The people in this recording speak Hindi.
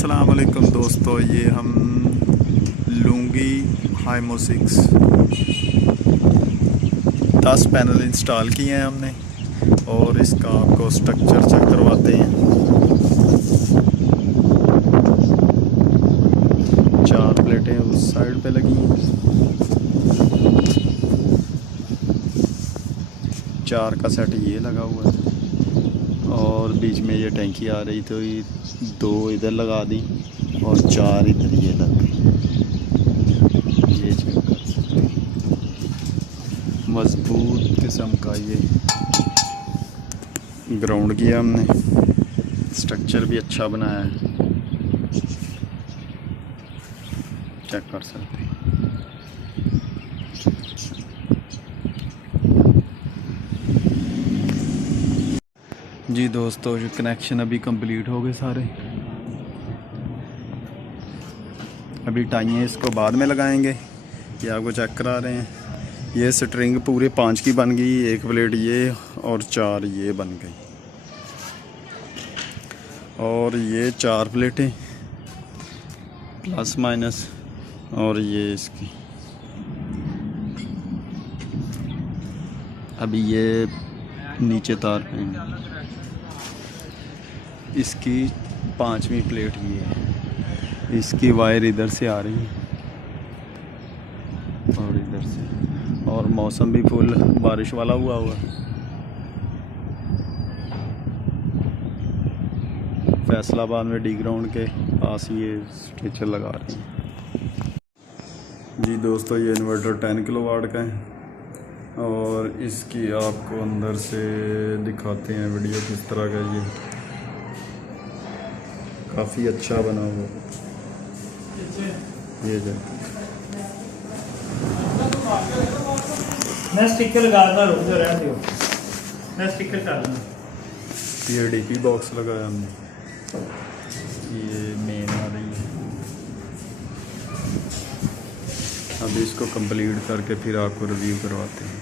अस्सलाम वालेकुम दोस्तों, ये हम लुंगी हाइमो 6 10 पैनल इंस्टॉल किए हैं हमने और इसका आपको स्ट्रक्चर चेक करवाते हैं। 4 प्लेटें उस साइड पे लगी हैं, 4 का सेट ये लगा हुआ है और बीच में ये टैंकी आ रही तो ये 2 इधर लगा दी और 4 इधर ये लग गई। ये चेक कर सकते हैं, मजबूत किस्म का ये ग्राउंड किया हमने, स्ट्रक्चर भी अच्छा बनाया है, चेक कर सकते हैं। जी दोस्तों, जो कनेक्शन अभी कंप्लीट हो गए सारे, अभी टाइयाँ इसको बाद में लगाएंगे। ये आपको चेक करा रहे हैं। ये स्ट्रिंग पूरे 5 की बन गई, 1 प्लेट ये और 4 ये बन गई और ये 4 प्लेटें प्लस माइनस और ये इसकी। अभी ये नीचे तार पे इसकी 5वीं प्लेट ये है, इसकी वायर इधर से आ रही है और इधर से, और मौसम भी फुल बारिश वाला हुआ है। फैसलाबाद में डी ग्राउंड के पास ये स्ट्रक्चर लगा रहे हैं। जी दोस्तों, ये इन्वर्टर 10 किलोवाट का है और इसकी आपको अंदर से दिखाते हैं वीडियो किस तरह का। ये काफ़ी अच्छा बना हुआ ये जो मैं स्टिकर लगा दूंगा, रुक जाओ, रहने दो, मैं स्टिकर कर दूंगा। ये डीपी बॉक्स लगाया हमने, ये मेन आ रही है। अभी इसको कंप्लीट करके फिर आपको रिव्यू करवाते हैं।